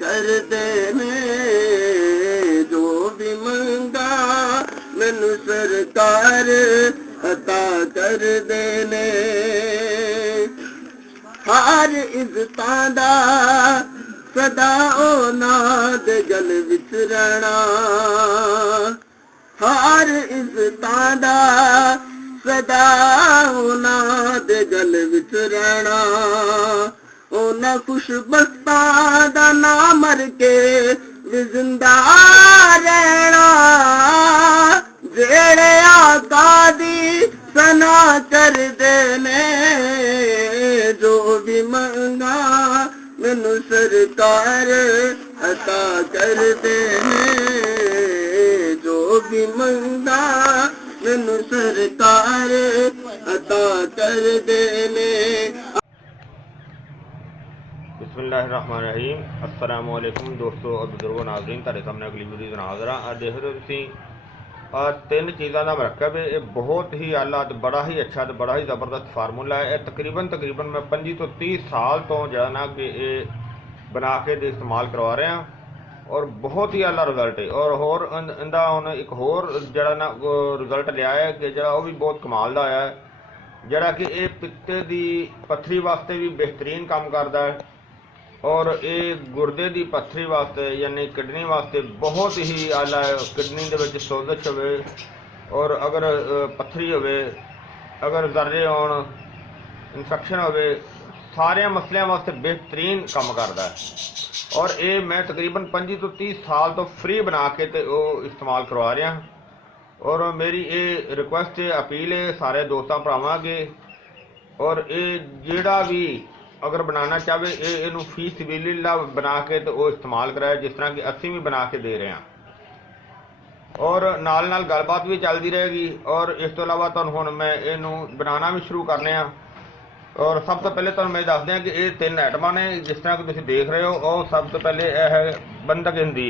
कर देने जो भी मंगा मैनू सरकार अता कर देने हर इज्जतां दा सदा ਉਹਨਾਂ ਦੇ ਗਲ ਵਿੱਚ ਰਹਿਣਾ ਹਰ ਇੱਜ਼ਤਾਂ ਦਾ ਸਦਾ ਉਹਨਾਂ ਦੇ ਗਲ ਵਿੱਚ ਰਹਿਣਾ ਉਹਨਾਂ ਖੁਸ਼ਬਖਤਾਂ ਦਾ ਨਾਂ ਮਰ ਕੇ ਵੀ ਜ਼ਿੰਦਾ ਰਹਿਣਾ ਜਿਹੜੇ ਆਕਾ ਦੀ ਸਨਾ ਕਰਦੇ ਨੇ ਜੋ ਵੀ ਮੰਗਾ मैनू सरकार अता कर देने जो भी मंगा मैनू सरकार अता कर देने। बिस्मिल्लाहिर्रहमानिर्रहीम। अस्सलामु अलैकुम दोस्तों और बुजुर्गों नाज़रीन, तुहाडे सामने अगली वीडियो बना हाज़र हां। देख रहे हो तुसीं तीन चीज़ों का मरकब है। ये बहुत ही आला बड़ा ही अच्छा तो बड़ा ही ज़बरदस्त फार्मूला है। तकरीबन मैं 25 तो 30 साल तो जो ना कि ये बना के इस्तेमाल करवा रहे हैं और बहुत ही आला रिजल्ट है। और इंदा हुण एक होर जड़ा ना रिजल्ट लिया है कि जड़ा वो भी बहुत कमाल का आया है, जड़ा कि ये पित्ते की पत्थरी वास्ते भी बेहतरीन काम करता है और ये गुरदे की पत्थरी वास्ते यानी किडनी वास्ते बहुत ही आला है। किडनी दे विच सोजिश होवे और अगर पत्थरी होवे, अगर दर्रे होण, इन्फेक्शन होवे, सारे मसलियां वास्ते बेहतरीन काम करता है। और ये मैं तकरीबन 25 तो 30 साल तो फ्री बना के ते वो इस्तेमाल करवा रहा। और मेरी ये रिक्वेस्ट है, अपील है सारे दोस्तों भरावां अगे, और ये जिहड़ा भी अगर बनाना चाहे ये इनू फी सबीलिल्लाह बना के तो वो इस्तेमाल कराए, जिस तरह कि असीं भी बना के दे रहे हैं। और नाल गलबात भी चलती रहेगी। और इस तो इलावा तुहानूं हुण मैं इनू बनाना भी शुरू करने आ। और सब तो पहले तुहानूं मैं दस दियां कि ये 3 आइटमां ने जिस तरह कि तुसीं देख रहे हो। और सब तो पहले यह है बंधक हिंदी।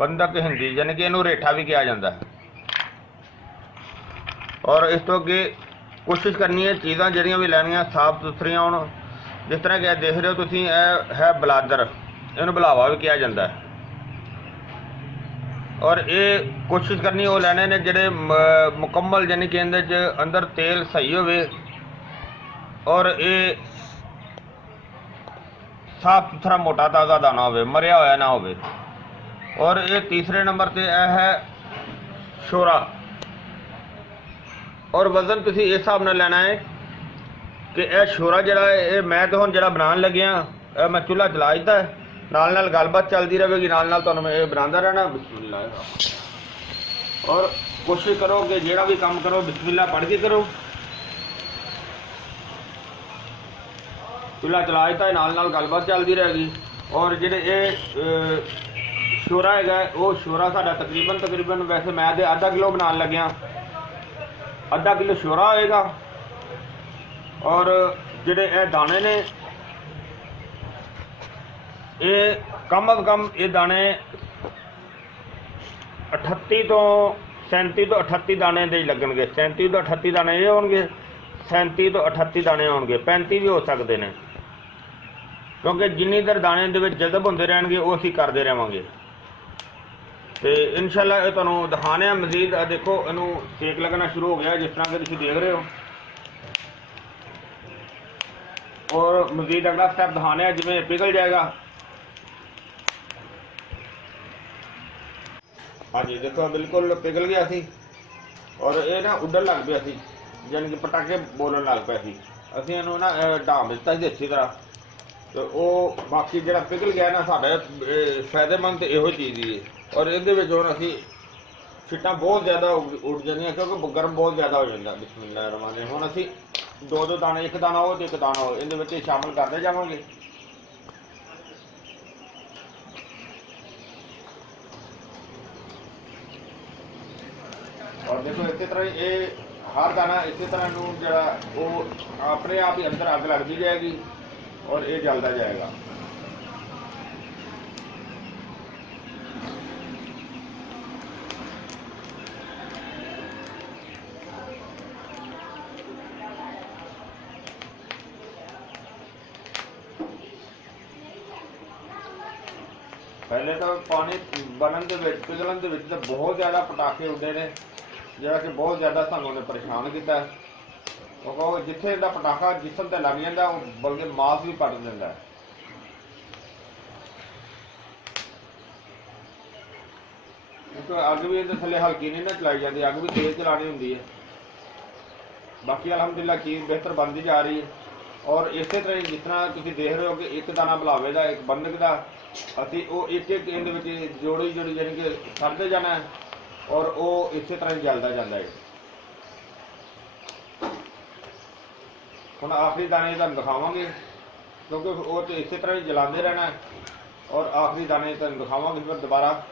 बंधक हिंदी यानी कि इनू रेठा भी कहा जाता है। और इस तो अगे कोशिश करनी है चीज़ां जिहड़ियां भी लैनियां साफ सुथरियां होण। जिस तरह कि देख रहे हो तुसीं है बलादर, इहनूं बुलावा भी कहा जाता है। और ये कोशिश करनी वो लैने ने जिहड़े मुकम्मल यानी कि इहदे च अंदर तेल सही होवे और ये साफ सुथरा मोटा ताज़ा दाना होवे, मरिया होया ना होवे। और ये तीसरे नंबर पर यह है शोरा। और वजन तुसी इस हिसाब नाल लेना है कि यह शोरा जड़ा है मैं तो हुण जड़ा बनाने लग्या मैं चूल्हा चला दिता है। नाल गलबात चलती रहेगी, नाल तुहानूं मैं बनाता रहना। बिस्मिल्लाह। और कोशिश करो कि जिहड़ा भी काम करो बिस्मिल्लाह पढ़ के करो। चूल्हा चला दिता है, नाल गलबात चलती रहेगी। और जिहड़े ये शोरा है वो शोरा साडा तकरीबन वैसे मैं तो आधा किलो बनाने लग्या, आधा किलो शोरा होएगा। और जिहड़े ये दाने ने ये कम अज कम ये दाने 38 तो 37 तो 38 दाने दे लगणगे। 37 तो 38 दाने ये होणगे, 37 तो 38 दाने होणगे, 35 भी हो सकते हैं, क्योंकि जिन्नी देर दाने दे विच जज़ब होंदे रहणगे वो असीं करदे रहांगे। तो इंशाअल्लाह ये तुहानूं दिखाने मजीद। देखो इनू सेक लगना शुरू हो गया जिस तरह कि तुसीं देख रहे हो। और मजीद अगला स्टेप दिखाने जिवें पिघल जाएगा। हाँ जी देखो बिल्कुल पिघल गया सी और ये ना उड्डन लग पिया सी, यानी कि पटाखे बोलन लग पिया सी। असीं इहनूं ना ढाम दित्ता सी अच्छी तरह। तो वो बाकी जिहड़ा पिघल गया ना साडे फायदेमंद तो इहो चीज़ ही है। और ये असी छिट्टां बहुत ज़्यादा उड़ जांदियां क्योंकि गर्म बहुत ज़्यादा हो जाता। बिस्मिल्लाह रहमान रहीम। हुण असी 2 दाने, एक दाना हो तो एक दाना हो इहदे विच शामिल करते जावांगे। और देखो इसी तरह ये हर दाना इसी तरह नूं जिहड़ा वो अपने आप ही अंदर अग लगती जाएगी और ये जलता जाएगा। ਪਹਿਲੇ ਤਾਂ ਪਾਣੀ ਬਣਨ ਦੇ ਵਿੱਚ ਪਿਘਲਣ ਦੇ ਵਿੱਚ ਤਾਂ ਬਹੁਤ ਜ਼ਿਆਦਾ ਪਟਾਕੇ ਉੱਡੇ ਨੇ, ਜਿਹੜਾ ਕਿ ਬਹੁਤ ਜ਼ਿਆਦਾ ਸਾਨੂੰ ਉਹਨੇ ਪਰੇਸ਼ਾਨ ਕੀਤਾ। ਉਹ ਜਿੱਥੇ ਇਹਦਾ ਪਟਾਕਾ ਜਿਸਮ ਤੇ ਲੱਗ ਜਾਂਦਾ ਉਹ ਬਲਕਿ ਮਾਸ ਵੀ ਪੱਟ ਦਿੰਦਾ ਹੈ। ਕਿਉਂਕਿ ਅੱਗ ਵੀ ਇਹਦੇ ਥੱਲੇ ਹਲਕੀ ਨਹੀਂ ਨਾ ਚਲਾਈ ਜਾਂਦੀ, ਅੱਗ ਵੀ ਤੇਜ਼ ਚਲਾਉਣੀ ਹੁੰਦੀ ਹੈ। ਬਾਕੀ ਅਲਹਮਦੁਲਿਲਾ ਚੀਜ਼ ਬਿਹਤਰ ਬਣਦੀ ਜਾ ਰਹੀ ਹੈ। ਔਰ ਇਸੇ ਤਰ੍ਹਾਂ ਹੀ ਜਿਸ ਤਰ੍ਹਾਂ ਤੁਸੀਂ ਦੇਖ ਰਹੇ ਹੋ ਕਿ ਇੱਕ ਦਾਣਾ ਬਲਾਵੇ ਦਾ, ਇੱਕ ਬੰਦਕ ਦਾ, ਅਸੀਂ ਉਹ ਇੱਕ ਇੱਕ ਇਹਦੇ ਵਿੱਚ ਜੋੜੀ ਜੋੜੀ ਜਾਣੀ ਕਿ ਕੱਢਦੇ ਜਾਣਾ ਔਰ ਉਹ ਇਸੇ ਤਰ੍ਹਾਂ ਹੀ ਜਲਦਾ ਜਾਂਦਾ ਹੈ। ਹੁਣ ਆਖਰੀ ਦਾਣੇ ਤੁਹਾਨੂੰ ਦਿਖਾਵਾਂਗੇ ਕਿਉਂਕਿ ਉਹ ਤੇ ਇਸੇ ਤਰ੍ਹਾਂ ਹੀ ਜਲਾਉਂਦੇ ਰਹਿਣਾ ਔਰ ਆਖਰੀ ਦਾਣੇ ਤੁਹਾਨੂੰ ਦਿਖਾਵਾਂਗੇ ਫਿਰ ਦੁਬਾਰਾ।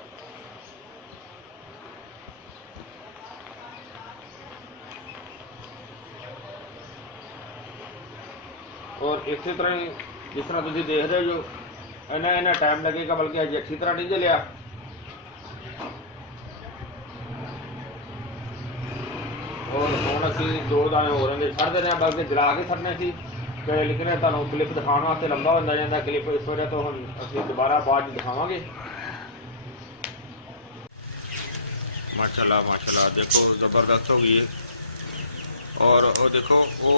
और इसी तरह ही जिस तरह तुम देख रहे हो इन्हें टाइम लगेगा, बल्कि अज अच्छी तरह नहीं जलिया। और हम असी 2 दाने हो रहे छड़ देने, बल्कि जला के छड़ने सी तो, लेकिन तुहानू क्लिप दिखाने वास्ते लंबा होता जाता क्लिप, इस वजह तो हम असी दोबारा बाद दिखावांगे। माशाल्लाह माशाल्लाह देखो ज़बरदस्त हो गई है। और वो देखो वो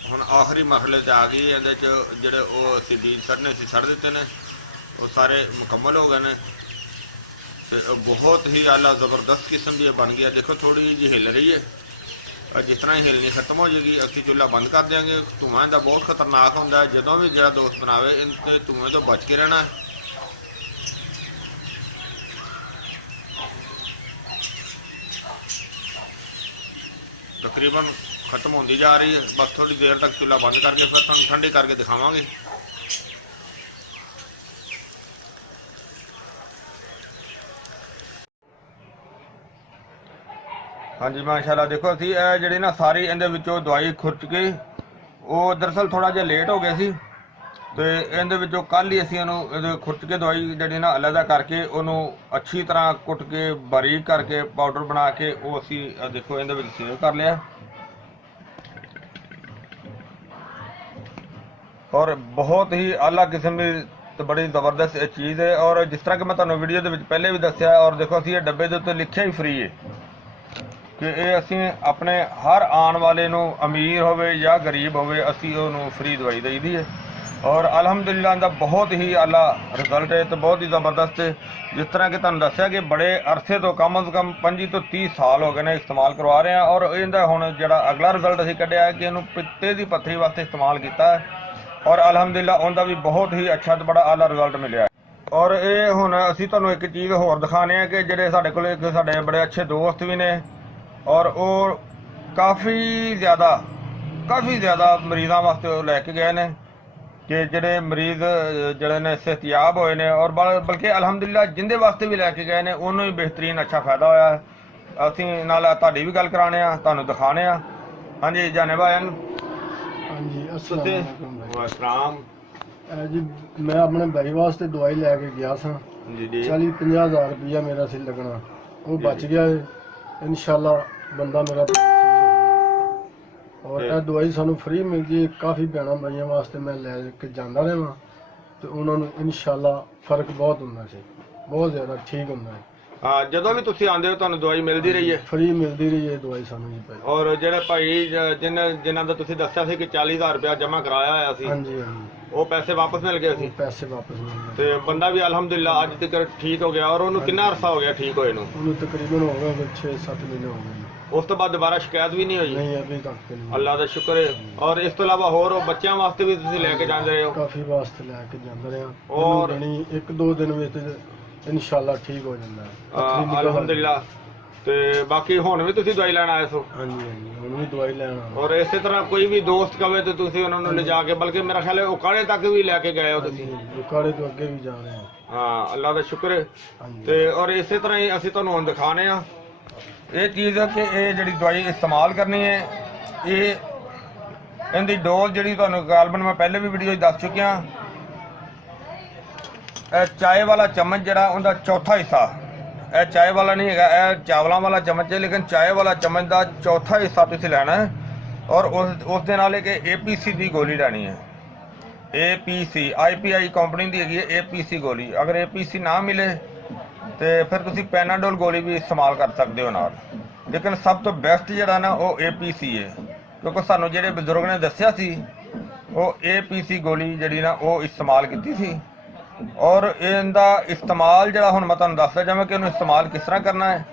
ਹੁਣ ਆਖਰੀ ਮਰਹਲੇ 'ਤੇ ਆ ਗਈ। ਇਹਦੇ 'ਚ ਜਿਹੜੇ ਉਹ ਅਸੀਂ ਬੀਜ ਸੜਨੇ ਸੀ ਸੜ ਦਿੱਤੇ ਨੇ, ਉਹ ਸਾਰੇ ਮੁਕੰਮਲ ਹੋ ਗਏ ਨੇ ਤੇ ਬਹੁਤ ਹੀ ਆਲਾ ਜ਼ਬਰਦਸਤ ਕਿਸਮ ਦੀ ਬਣ ਗਿਆ। ਦੇਖੋ ਥੋੜੀ ਜਿਹੀ ਹਿੱਲ ਰਹੀ ਹੈ, ਜਿਸ ਤਰ੍ਹਾਂ ਹੀ ਹਿੱਲਣੀ ਖਤਮ ਹੋ ਜਾਏਗੀ ਅਸੀਂ ਚੁੱਲ੍ਹਾ ਬੰਦ ਕਰ ਦਿਆਂਗੇ। ਧੂੰਆਂ ਦਾ ਬਹੁਤ ਖਤਰਨਾਕ ਹੁੰਦਾ ਹੈ, ਜਦੋਂ ਵੀ ਜਿਹੜਾ ਦੋਸਤ ਬਣਾਵੇ ਇਹਦੇ ਧੂੰਏ ਤੋਂ ਬਚ ਕੇ ਰਹਿਣਾ। तकरीबन खत्म होती जा रही है, बस थोड़ी देर तक चूल्हा बंद करके फिर तुम ठंडी करके दिखावांगे। हाँ जी माशाल्लाह देखो असी जी ना सारी इहदे विचों दवाई खुरच के वो दरअसल थोड़ा जिहा लेट हो गया सी तो इहदे विचों कल ही असी इहनूं खुरच के दवाई जी ना अलहदा करके उन्होंने अच्छी तरह कुट के बारीक करके पाउडर बना के वो असी देखो इहदे विच सेव कर लिया। और बहुत ही आला किस्म की तो बड़ी ज़बरदस्त चीज़ है। और जिस तरह कि मैं तुहानूं वीडियो के पहले भी दस्सिया, और देखो असी ये डब्बे के उत्ते लिखिया ही फ्री है कि ये असी अपने हर आने वाले नूं अमीर होवे या गरीब होवे असी उहनूं फ्री दवाई देईदी है। और अलहमदुलिल्लाह इहदा बहुत ही आला रिजल्ट है तो बहुत ही ज़बरदस्त है। जिस तरह कि तुहानूं दस्सिया कि बड़े अरसे तो कम अज़ कम 25 तो 30 साल हो गए ने इस्तेमाल करवा रहे हैं। और इहदा हुण जिहड़ा अगला रिजल्ट असी कढिया है कि इहनूं पित्ते की पत्थरी वास्ते इस्तेमाल किया है और अलहमदुलिल्लाह उनका भी बहुत ही अच्छा तो बड़ा आला रिजल्ट मिले। और ये हुण असी तुहानूं एक चीज़ होर दिखाने कि जिहड़े साडे कोल एक साडे बड़े अच्छे दोस्त भी ने और वो काफ़ी ज़्यादा मरीज़ों वास्ते लैके गए ने कि जिहड़े मरीज़ जिहड़े ने सेहतियाब होए ने और बल्कि अलहमदुलिल्लाह जिंदे वास्ते भी लैके गए ने उन्होंने भी बेहतरीन अच्छा फायदा होया। असी नाल तुहाडी भी गल कराने आ, तुहानूं दिखाने आ। हाँ जी जाने भाई जी अस्सलाम जी, मैं अपने भाई वास्ते दवाई लैके गया सा 40-50 हज़ार रुपया मेरा सी लगना, वो बच गया है इंशाल्लाह बंदा मेरा ठीक हो गया। और यह दवाई सानू फ्री मिलती है, काफ़ी भैन भाइयों वास्ते मैं लैके जाता रहा तो उन्होंने इंशाल्लाह फर्क बहुत होंदा सी, बहुत ज़्यादा ठीक होंदा है। हाँ ਜਦੋਂ ਵੀ ਤੁਸੀਂ ਆਉਂਦੇ ਹੋ ਤੁਹਾਨੂੰ ਦਵਾਈ ਮਿਲਦੀ ਰਹੀ ਹੈ, फ्री मिलती रही है दवाई सानू जी भाई। ਔਰ ਜਿਹੜੇ ਭਾਈ ਜਿਨ੍ਹਾਂ ਦਾ ਤੁਸੀਂ ਦੱਸਿਆ ਸੀ ਕਿ 40,000 ਰੁਪਇਆ ਜਮ੍ਹਾਂ ਕਰਾਇਆ ਹੋਇਆ ਸੀ हाँ जी हाँ जी, ਉਹ ਪੈਸੇ ਵਾਪਸ ਮਿਲ ਗਏ वो ਸੀ पैसे वापस मिल गए। ਤੇ ਬੰਦਾ ਵੀ ਅਲਹਮਦੁਲਿਲਾ ਅੱਜ ਤੱਕ ਠੀਕ ਹੋ ਗਿਆ। ਔਰ ਉਹਨੂੰ ਕਿੰਨਾ ਅਰਸਾ ਹੋ ਗਿਆ ਠੀਕ ਹੋਏ ਨੂੰ? उन्हें तकरीबन हो गए 6-7 महीने हो गए। ਉਸ ਤੋਂ ਬਾਅਦ ਦੁਬਾਰਾ ਸ਼ਿਕਾਇਤ ਵੀ ਨਹੀਂ ਹੋਈ? नहीं अभी तक तो नहीं। ਅੱਲਾ ਦਾ ਸ਼ੁਕਰ ਹੈ। ਔਰ ਇਸ ਤੋਂ ਇਲਾਵਾ ਹੋਰ ਉਹ ਬੱਚਿਆਂ ਵਾਸਤੇ ਵੀ ਤੁਸੀਂ ਲੈ ਕੇ ਜਾਂਦੇ ਰਹੇ ਹੋ? काफी वास्ते लैके जाते रहे और- और 1-2 दिन में इंशाल्लाह ठीक हो जाता है। पत्थरी निकल ਅਲਹਮਦੁਲਿਲਾ। ਤੇ ਬਾਕੀ ਹੁਣ ਵੀ ਤੁਸੀਂ ਦਵਾਈ ਲੈਣ ਆਏ ਸੋ? हाँ जी हाँ जी, हम भी दवाई लेना। ਔਰ ਇਸੇ ਤਰ੍ਹਾਂ ਕੋਈ ਵੀ ਦੋਸਤ ਕਵੇ ਤੇ ਤੁਸੀਂ ਉਹਨਾਂ ਨੂੰ ਲਿਜਾ ਕੇ, ਬਲਕਿ ਮੇਰਾ ਖਿਆਲ ਹੈ ਉਕਾੜੇ ਤੱਕ ਵੀ ਲੈ ਕੇ ਗਏ ਹੋ ਤੁਸੀਂ? दुकाड़े तो अगे भी जा रहे हैं। ਹਾਂ ਅੱਲਾ ਦਾ ਸ਼ੁਕਰ ਹੈ। हाँ जी ਤੇ ਔਰ ਇਸੇ ਤਰ੍ਹਾਂ ਹੀ ਅਸੀਂ ਤੁਹਾਨੂੰ ਹੁਣ ਦਿਖਾਣੇ ਆ ਇਹ ਚੀਜ਼ ਕਿ ਇਹ ਜਿਹੜੀ ਦਵਾਈ ਇਸਤੇਮਾਲ ਕਰਨੀ ਹੈ ਇਹ ਇਹਦੀ ਡੋਜ਼ ਜਿਹੜੀ ਤੁਹਾਨੂੰ ਗਾਲਬਨ ਮੈਂ ਪਹਿਲੇ ਵੀ ਵੀਡੀਓ 'ਚ ਦੱਸ ਚੁੱਕਿਆ। ਇਹ ਚਾय ਵਾਲਾ ਚਮਚ ਜਿਹੜਾ ਉਹਦਾ ਚੌਥਾ ਹਿੱਸਾ, ਇਹ ਚਾय ਵਾਲਾ ਨਹੀਂ ਹੈਗਾ, ਇਹ ਚਾਵਲਾਂ ਵਾਲਾ ਚਮਚ ਹੈ, ਲੇਕਿਨ ਚਾय ਵਾਲਾ ਚਮਚ ਦਾ ਚੌਥਾ ਹਿੱਸਾ ਤੁਸੀਂ ਲੈਣਾ ਹੈ। ਔਰ ਉਸ ਦੇ ਨਾਲ ਇੱਕ APC ਦੀ ਗੋਲੀ ਲੈਣੀ ਹੈ। APC IPI ਕੰਪਨੀ ਦੀ ਹੈਗੀ ਹੈ APC ਗੋਲੀ। ਅਗਰ APC ਨਾ ਮਿਲੇ ਤੇ ਫਿਰ ਤੁਸੀਂ ਪੈਨਾਡੋਲ ਗੋਲੀ ਵੀ ਇਸਤੇਮਾਲ ਕਰ ਸਕਦੇ ਹੋ ਨਾਲ, ਲੇਕਿਨ ਸਭ ਤੋਂ ਬੈਸਟ ਜਿਹੜਾ ਨਾ ਉਹ APC ਹੈ, ਕਿਉਂਕਿ ਸਾਨੂੰ ਜਿਹੜੇ ਬਜ਼ੁਰਗ ਨੇ ਦੱਸਿਆ ਸੀ ਉਹ APC ਗੋਲੀ ਜਿਹੜੀ ਨਾ ਉਹ ਇਸਤੇਮਾਲ ਕੀਤੀ ਸੀ। ਔਰ ਇਹਦਾ ਇਸਤੇਮਾਲ ਜਿਹੜਾ ਹੁਣ ਮੈਂ ਤੁਹਾਨੂੰ ਦੱਸਦਾ ਜਾਵਾਂ ਕਿ ਇਹਨੂੰ ਇਸਤੇਮਾਲ ਕਿਸ ਤਰ੍ਹਾਂ ਕਰਨਾ ਹੈ,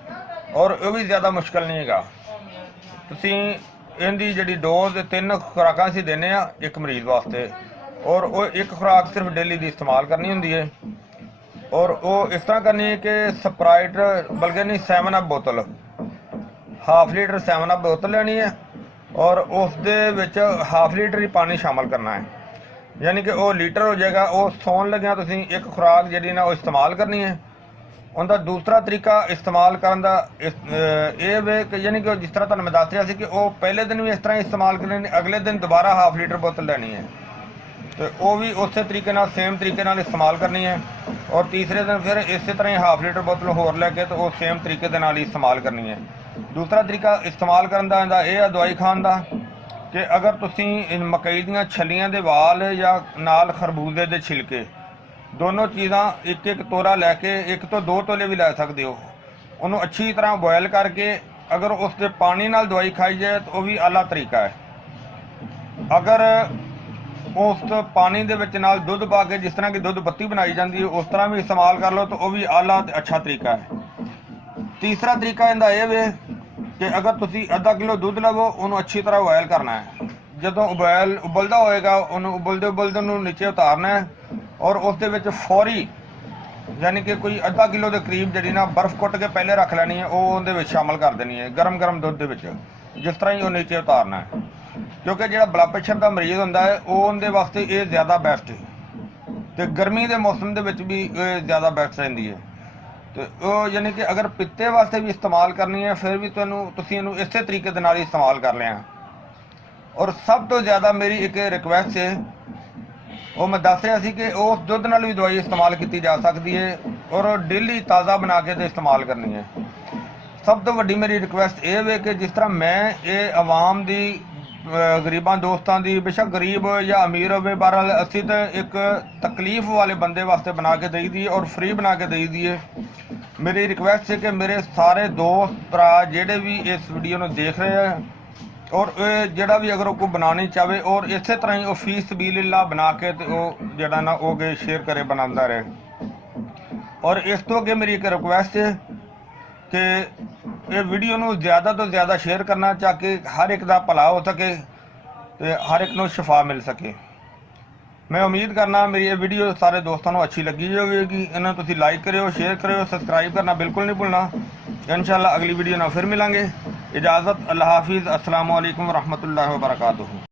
ਔਰ ਉਹ ਵੀ ਜ਼ਿਆਦਾ ਮੁਸ਼ਕਲ ਨਹੀਂ ਹੈਗਾ। ਤੁਸੀਂ ਇਹਦੀ ਜਿਹੜੀ ਡੋਜ਼ 3 ਖੁਰਾਕਾਂ ਅਸੀਂ ਦਿੰਦੇ ਆ ਇੱਕ ਮਰੀਜ਼ ਵਾਸਤੇ, ਔਰ ਉਹ ਇੱਕ ਖੁਰਾਕ ਸਿਰਫ ਡੇਲੀ ਦੀ ਇਸਤੇਮਾਲ ਕਰਨੀ ਹੁੰਦੀ ਹੈ। ਔਰ ਉਹ ਇਸ ਤਰ੍ਹਾਂ ਕਰਨੀ ਹੈ ਕਿ ਸਪਰਾਈਟ ਬਲਕਿ ਨਹੀਂ 7 ਅਪ ਬੋਤਲ, ਹਾਫ ਲੀਟਰ 7 ਅਪ ਬੋਤਲ ਲੈਣੀ ਹੈ, ਔਰ ਉਸ ਦੇ ਵਿੱਚ ਹਾਫ ਲੀਟਰ ਹੀ ਪਾਣੀ ਸ਼ਾਮਲ ਕਰਨਾ ਹੈ, ਯਾਨੀ ਕਿ ਉਹ ਲੀਟਰ ਹੋ ਜਾਏਗਾ। ਉਹ ਸੌਣ ਲੱਗਿਆ ਤੁਸੀਂ ਇੱਕ ਖੁਰਾਕ ਜਿਹੜੀ ਨਾ ਉਹ ਇਸਤੇਮਾਲ ਕਰਨੀ ਹੈ। ਉਹਦਾ ਦੂਸਰਾ ਤਰੀਕਾ ਇਸਤੇਮਾਲ ਕਰਨ ਦਾ ਇਹ ਵੇ ਕਿ ਯਾਨੀ ਕਿ ਜਿਸ ਤਰ੍ਹਾਂ ਤੁਹਾਨੂੰ ਮੈਂ ਦੱਸ ਰਿਹਾ ਸੀ ਕਿ ਉਹ ਪਹਿਲੇ ਦਿਨ ਵੀ ਇਸ ਤਰ੍ਹਾਂ ਇਸਤੇਮਾਲ ਕਰਨੀ, ਅਗਲੇ ਦਿਨ ਦੁਬਾਰਾ ਹਾਫ ਲੀਟਰ ਬੋਤਲ ਲੈਣੀ ਹੈ ਤੇ ਉਹ ਵੀ ਉਸੇ ਤਰੀਕੇ ਨਾਲ ਸੇਮ ਤਰੀਕੇ ਨਾਲ ਇਸਤੇਮਾਲ ਕਰਨੀ ਹੈ। ਔਰ ਤੀਸਰੇ ਦਿਨ ਫਿਰ ਇਸੇ ਤਰ੍ਹਾਂ ਹੀ ਹਾਫ ਲੀਟਰ ਬੋਤਲ ਹੋਰ ਲੈ ਕੇ ਤੇ ਉਹ ਸੇਮ ਤਰੀਕੇ ਦੇ ਨਾਲ ਹੀ ਇਸਤੇਮਾਲ ਕਰਨੀ ਹੈ। ਦੂਸਰਾ ਤਰੀਕਾ ਇਸਤੇਮਾਲ ਕਰਨ ਦਾ ਇਹਦਾ ਇਹ ਆ ਦਵਾਈ ਖਾਣ ਦਾ ਕਿ ਅਗਰ ਤੁਸੀਂ ਮਕਈ ਦੀਆਂ ਛੱਲੀਆਂ ਦੇ ਵਾਲ ਜਾਂ ਨਾਲ ਖਰਬੂਜ਼ੇ ਦੇ ਛਿਲਕੇ ਦੋਨੋਂ ਚੀਜ਼ਾਂ ਇੱਕ ਇੱਕ ਤੋਰਾ ਲੈ ਕੇ 1 ਤੋਂ 2 ਤੋਲੇ ਵੀ ਲੈ ਸਕਦੇ ਹੋ, ਉਹਨੂੰ ਅੱਛੀ ਤਰ੍ਹਾਂ ਬੋਇਲ ਕਰਕੇ ਅਗਰ ਉਸ ਦੇ ਪਾਣੀ ਨਾਲ ਦਵਾਈ ਖਾਈ ਜਾਏ ਤਾਂ ਉਹ ਵੀ ਆਲਾ ਤਰੀਕਾ ਹੈ। ਅਗਰ ਉਸ ਪਾਣੀ ਦੇ ਵਿੱਚ ਨਾਲ ਦੁੱਧ ਪਾ ਕੇ ਜਿਸ ਤਰ੍ਹਾਂ ਕਿ ਦੁੱਧ ਬੱਤੀ ਬਣਾਈ ਜਾਂਦੀ ਹੈ ਉਸ ਤਰ੍ਹਾਂ ਵੀ ਇਸਤੇਮਾਲ ਕਰ ਲਓ ਤਾਂ ਉਹ ਵੀ ਆਲਾ ਤੇ ਅੱਛਾ ਤਰੀਕਾ ਹੈ। ਤੀਸਰਾ ਤਰੀਕਾ ਇਹਦਾ ਇਹ ਵੇ ਕਿ ਅਗਰ ਤੁਸੀਂ ਅੱਧਾ ਕਿਲੋ ਦੁੱਧ ਲਵੋ, ਉਹਨੂੰ ਅੱਛੀ ਤਰ੍ਹਾਂ ਬੋਇਲ ਕਰਨਾ ਹੈ। ਜਦੋਂ ਉਬਲਦਾ ਹੋਏਗਾ ਉਹਨੂੰ ਉਬਲਦੇ ਉਹਨੂੰ ਨੀਚੇ ਉਤਾਰਨਾ ਹੈ, ਔਰ ਉਸ ਦੇ ਵਿੱਚ ਫੌਰੀ ਯਾਨੀ ਕਿ ਕੋਈ ਅੱਧਾ ਕਿਲੋ ਦੇ ਕਰੀਬ ਜਿਹੜੀ ਨਾ ਬਰਫ਼ ਕੁੱਟ ਕੇ ਪਹਿਲੇ ਰੱਖ ਲੈਣੀ ਹੈ, ਉਹ ਉਹਦੇ ਵਿੱਚ ਸ਼ਾਮਲ ਕਰ ਦੇਣੀ ਹੈ ਗਰਮ ਦੁੱਧ ਦੇ ਵਿੱਚ, ਜਿਸ ਤਰ੍ਹਾਂ ਹੀ ਉਹ ਨੀਚੇ ਉਤਾਰਨਾ ਹੈ। ਕਿਉਂਕਿ ਜਿਹੜਾ ਬਲੱਡ ਪ੍ਰੈਸ਼ਰ ਦਾ ਮਰੀਜ਼ ਹੁੰਦਾ ਹੈ ਉਹ ਉਹਦੇ ਵਾਸਤੇ ਇਹ ਜ਼ਿਆਦਾ ਬੈਸਟ ਹੈ, ਤੇ ਗਰਮੀ ਦੇ ਮੌਸਮ ਦੇ ਵਿੱਚ ਵੀ ਇਹ ਜ਼ਿਆਦਾ ਬੈਸਟ ਰਹਿੰਦੀ ਹੈ। ਤੇ ਉਹ ਯਾਨੀ ਕਿ ਅਗਰ ਪਿੱਤੇ ਵਾਸਤੇ ਵੀ ਇਸਤੇਮਾਲ ਕਰਨੀ ਹੈ ਫਿਰ ਵੀ ਤੁਸੀਂ ਇਹਨੂੰ ਇਸੇ ਤਰੀਕੇ ਦੇ ਨਾਲ ਹੀ ਇਸਤੇਮਾਲ ਕਰ ਲਿਆ। ਔਰ ਸਭ ਤੋਂ ਜ਼ਿਆਦਾ ਮੇਰੀ ਇੱਕ ਰਿਕੁਐਸਟ ਹੈ, ਉਹ ਮੈਂ ਦੱਸ ਰਿਹਾ ਸੀ ਕਿ ਉਸ ਦੁੱਧ ਨਾਲ ਵੀ ਦਵਾਈ ਇਸਤੇਮਾਲ ਕੀਤੀ ਜਾ ਸਕਦੀ ਹੈ, ਔਰ ਡੇਲੀ ਤਾਜ਼ਾ ਬਣਾ ਕੇ ਤੇ ਇਸਤੇਮਾਲ ਕਰਨੀ ਹੈ। ਸਭ ਤੋਂ ਵੱਡੀ ਮੇਰੀ ਰਿਕੁਐਸਟ ਇਹ ਵੇ ਕਿ ਜਿਸ ਤਰ੍ਹਾਂ ਮੈਂ ਇਹ ਆਵਾਮ ਦੀ ਗਰੀਬਾਂ ਦੋਸਤਾਂ ਦੀ, ਬੇਸ਼ੱਕ ਗਰੀਬ ਜਾਂ ਅਮੀਰ ਹੋਵੇ, ਬਹਰਹਾਲ ਅਸੀਂ ਤਾਂ ਇੱਕ ਤਕਲੀਫ ਵਾਲੇ ਬੰਦੇ ਵਾਸਤੇ ਬਣਾ ਕੇ ਦੇਈ ਦੀ ਔਰ ਫ੍ਰੀ ਬਣਾ ਕੇ ਦੇਈ ਦੀ ਹੈ। ਮੇਰੀ ਰਿਕੁਐਸਟ ਹੈ ਕਿ ਮੇਰੇ ਸਾਰੇ ਦੋਸਤ ਭਰਾ ਜਿਹੜੇ ਵੀ ਇਸ ਵੀਡੀਓ ਨੂੰ ਦੇਖ ਰਹੇ ਹੈ, ਔਰ ਇਹ ਜਿਹੜਾ ਵੀ ਅਗਰ ਉਹ ਕੋਈ ਬਣਾਉਣੀ ਚਾਹਵੇ ਔਰ ਇਸੇ ਤਰ੍ਹਾਂ ਹੀ ਉਹ ਫੀ ਸਬੀਲਿਲ੍ਲਾਹ ਬਣਾ ਕੇ ਤੇ ਉਹ ਜਿਹੜਾ ਨਾ ਉਹ ਅੱਗੇ ਸ਼ੇਅਰ ਕਰੇ, ਬਣਾਉਂਦਾ ਰਹੇ। ਔਰ ਇਸ ਤੋਂ ਅੱਗੇ ਮੇਰੀ ਇੱਕ ਰਿਕੁਐਸਟ ਹੈ ਕਿ ਇਹ ਵੀਡੀਓ ਨੂੰ ਜ਼ਿਆਦਾ ਤੋਂ ਜ਼ਿਆਦਾ ਸ਼ੇਅਰ ਕਰਨਾ, ਤਾਂ ਕਿ ਹਰ ਇੱਕ ਦਾ ਭਲਾ ਹੋ ਸਕੇ ਤੇ ਹਰ ਇੱਕ ਨੂੰ ਸ਼ਿਫਾ ਮਿਲ ਸਕੇ। ਮੈਂ ਉਮੀਦ ਕਰਨਾ ਮੇਰੀ ਇਹ ਵੀਡੀਓ ਸਾਰੇ ਦੋਸਤਾਂ ਨੂੰ ਅੱਛੀ ਲੱਗੀ ਹੋਵੇਗੀ। ਇਹਨਾਂ ਨੂੰ ਤੁਸੀਂ ਲਾਈਕ ਕਰਿਓ, ਸ਼ੇਅਰ ਕਰਿਓ, ਸਬਸਕ੍ਰਾਈਬ ਕਰਨਾ ਬਿਲਕੁਲ ਨਹੀਂ ਭੁੱਲਣਾ। इंशाअल्लाह अगली वीडियो ਨਾਲ ਫਿਰ ਮਿਲਾਂਗੇ। इजाज़त, अल्लाह हाफिज़, अस्सलामु अलैकुम रहमतुल्लाहि व बरकातुहू।